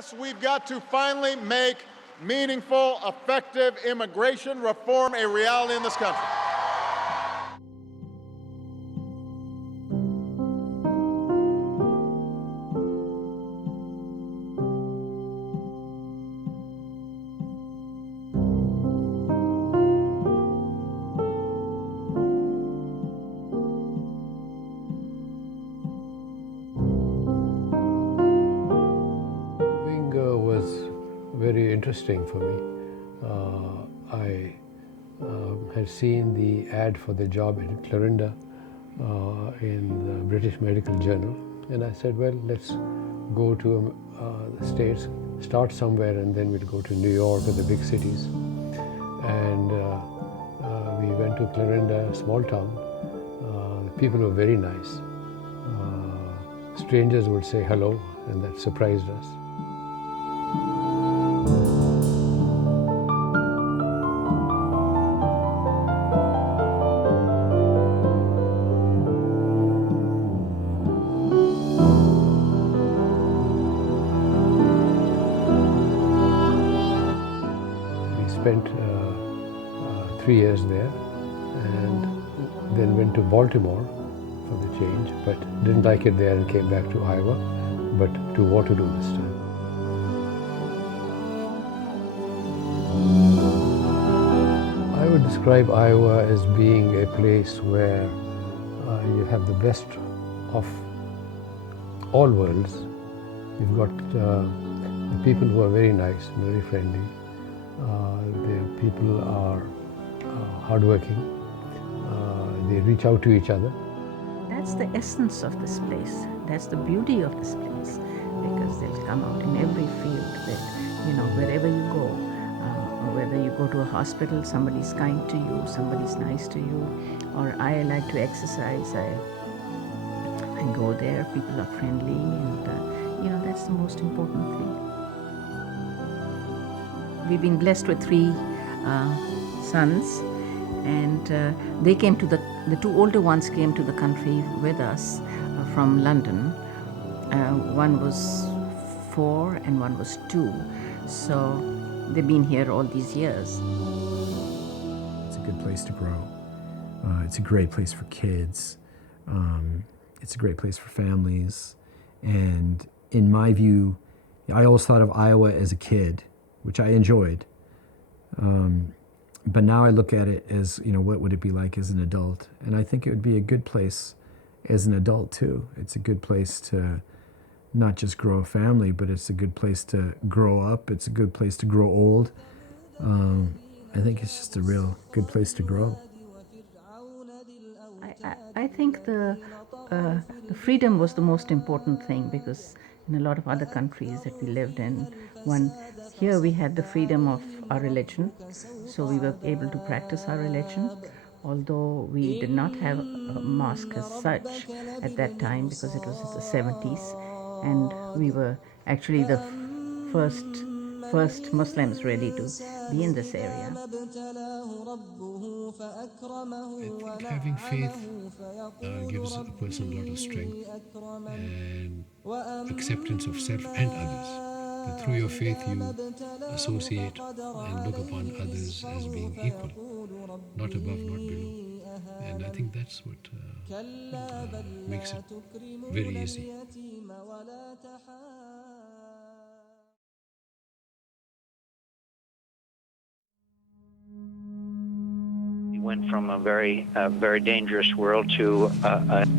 Yes, we've got to finally make meaningful, effective immigration reform a reality in this country. Was very interesting for me. I had seen the ad for the job in Clarinda in the British Medical Journal, and I said, well, let's go to the States, start somewhere, and then we'll go to New York or the big cities. And we went to Clarinda, a small town. The people were very nice. Strangers would say hello, and that surprised us. Spent 3 years there and then went to Baltimore for the change, but didn't like it there and came back to Iowa, but to Waterloo this time. I would describe Iowa as being a place where you have the best of all worlds. You've got the people who are very nice and very friendly. The people are hardworking. They reach out to each other. That's the essence of this place. That's the beauty of this place, because they'll come out in every field. That, wherever you go, whether you go to a hospital, somebody's kind to you, somebody's nice to you. Or I like to exercise. I go there. People are friendly, and that's the most important thing. We've been blessed with 3 sons, and they came to the 2 older ones came to the country with us from London. One was 4 and one was 2. So they've been here all these years. It's a good place to grow. It's a great place for kids. It's a great place for families. And in my view, I always thought of Iowa as a kid, which I enjoyed. But now I look at it as, what would it be like as an adult? And I think it would be a good place as an adult too. It's a good place to not just grow a family, but it's a good place to grow up. It's a good place to grow old. I think it's just a real good place to grow. I think the freedom was the most important thing, because in a lot of other countries that we lived in, here we had the freedom of our religion, so we were able to practice our religion, although we did not have a mosque as such at that time, because it was in the 70s, and we were actually the first Muslims really to be in this area. I think having faith gives a person a lot of strength and acceptance of self and others. That through your faith you associate and look upon others as being equal, not above, not below. And I think that's what makes it very easy. Went from a very dangerous world to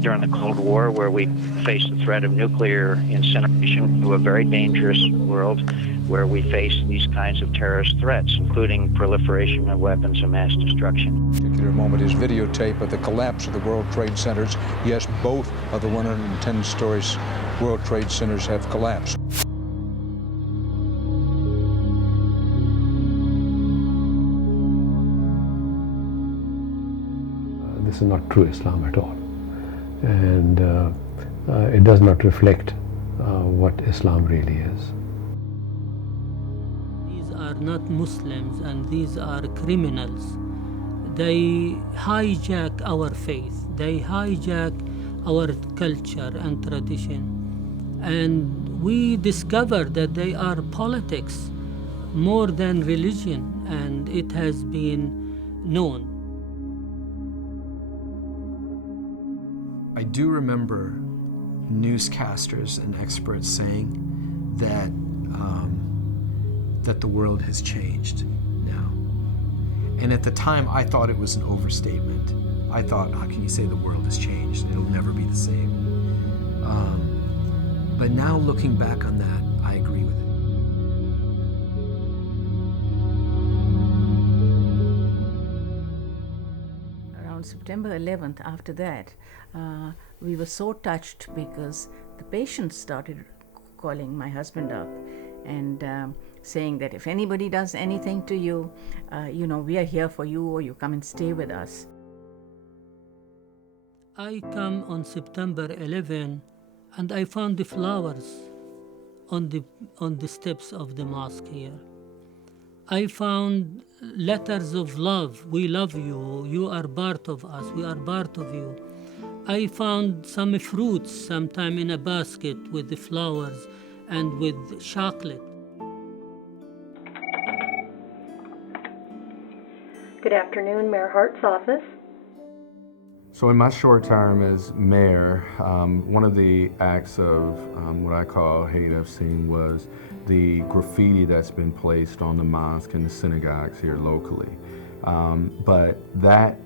during the Cold War, where we faced the threat of nuclear incineration, to a very dangerous world where we face these kinds of terrorist threats, including proliferation of weapons of mass destruction. This particular moment is videotape of the collapse of the World Trade Centers. Yes, both of the 110-story World Trade Centers have collapsed. This is not true Islam at all, and it does not reflect what Islam really is. These are not Muslims, and these are criminals. They hijack our faith, they hijack our culture and tradition, and we discovered that they are politics more than religion, and it has been known. I do remember newscasters and experts saying that that the world has changed now. And at the time, I thought it was an overstatement. I thought, how can you say the world has changed? It'll never be the same. But now looking back on that, I agree with it. Around September 11th, after that, we were so touched because the patients started calling my husband up and saying that if anybody does anything to you, we are here for you, or you come and stay with us. I come on September 11 and I found the flowers on the steps of the mosque here. I found letters of love. We love you. You are part of us. We are part of you. I found some fruits sometime in a basket with the flowers and with chocolate. Good afternoon, Mayor Hart's office. So in my short term as mayor, one of the acts of what I call hate I've seen was the graffiti that's been placed on the mosque and the synagogues here locally. But that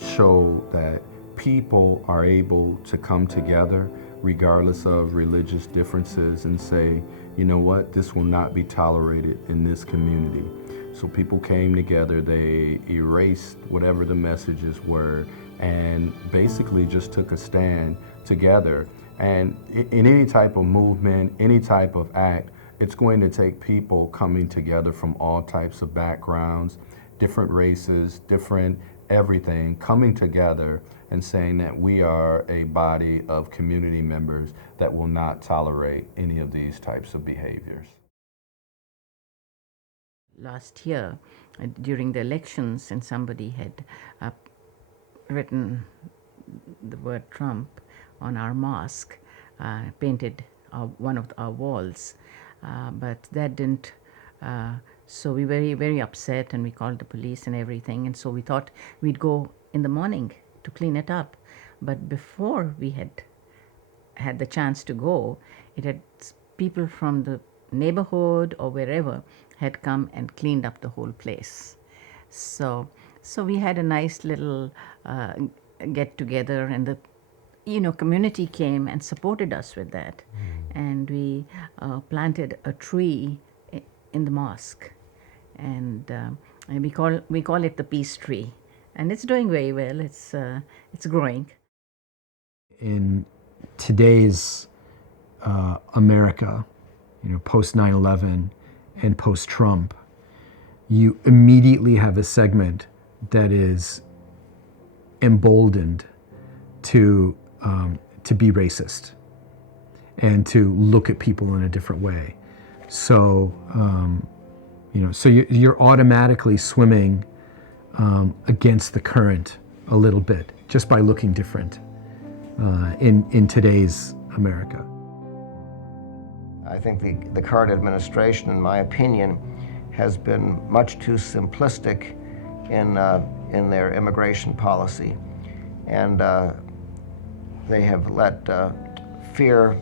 showed that people are able to come together regardless of religious differences and say, you know what, this will not be tolerated in this community. So people came together, they erased whatever the messages were, and basically just took a stand together. And in any type of movement, any type of act, it's going to take people coming together from all types of backgrounds, different races, different everything, coming together and saying that we are a body of community members that will not tolerate any of these types of behaviors. Last year, during the elections, and somebody had written the word Trump on our mosque, painted one of our walls, but that didn't, so we were very, very upset, and we called the police and everything, and so we thought we'd go in the morning to clean it up. But before we had the chance to go, it had people from the neighborhood or wherever had come and cleaned up the whole place. So we had a nice little get together, and the community came and supported us with that. And we planted a tree in the mosque, and we call it the peace tree, and it's doing very well. It's growing. In today's America, post 9/11 and post Trump, you immediately have a segment that is emboldened to be racist and to look at people in a different way. So so you're automatically swimming against the current a little bit just by looking different in today's America. I think the current administration, in my opinion, has been much too simplistic in their immigration policy, and they have let fear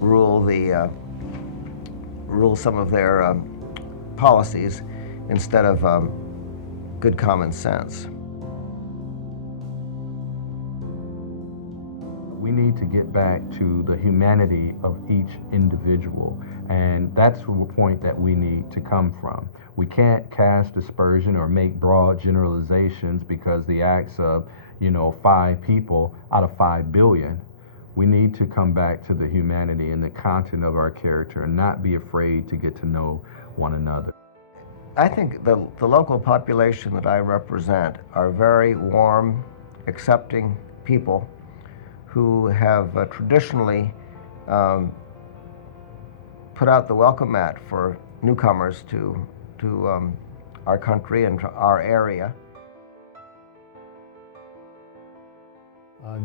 rule some of their policies instead of good common sense. We need to get back to the humanity of each individual, and that's the point that we need to come from. We can't cast aspersion or make broad generalizations because the acts of 5 people out of 5 billion. We need to come back to the humanity and the content of our character and not be afraid to get to know one another. I think the local population that I represent are very warm, accepting people who have traditionally put out the welcome mat for newcomers to our country and to our area.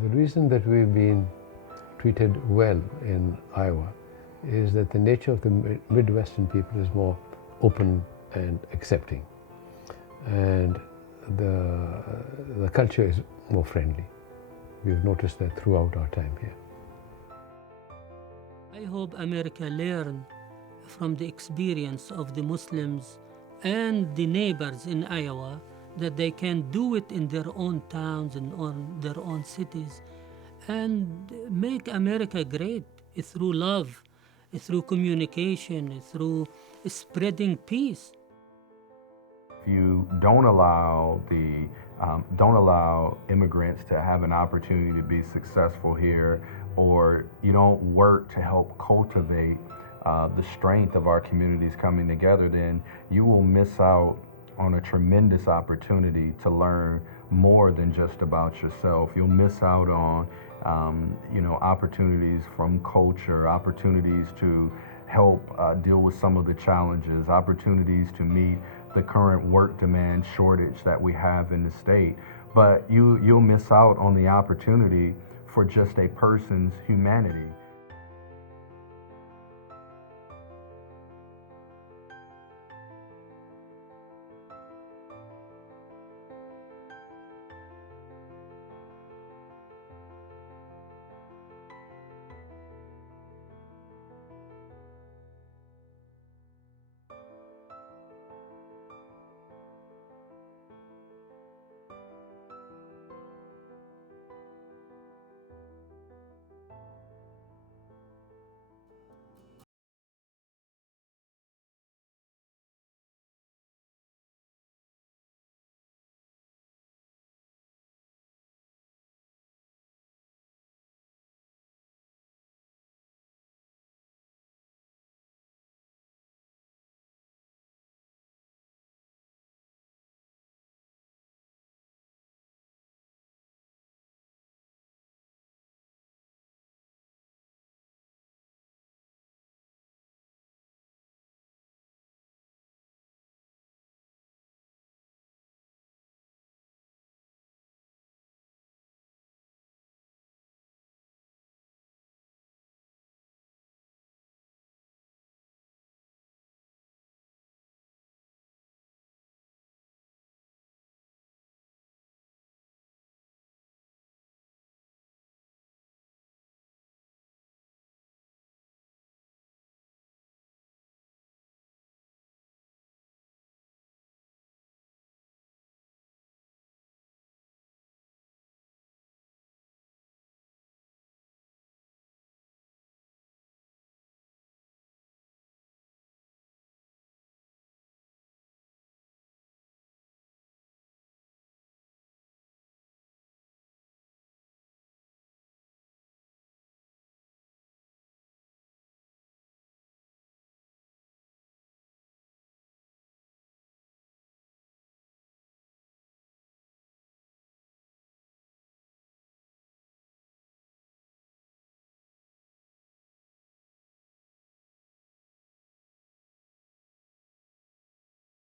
The reason that we've been treated well in Iowa is that the nature of the Midwestern people is more open and accepting, and the culture is more friendly. We've noticed that throughout our time here. I hope America learn from the experience of the Muslims and the neighbors in Iowa that they can do it in their own towns and on their own cities and make America great through love, through communication, through spreading peace. If you don't allow don't allow immigrants to have an opportunity to be successful here, or you don't work to help cultivate the strength of our communities coming together, then you will miss out on a tremendous opportunity to learn more than just about yourself. You'll miss out on opportunities from culture, opportunities to help deal with some of the challenges, opportunities to meet the current work demand shortage that we have in the state. But you'll miss out on the opportunity for just a person's humanity.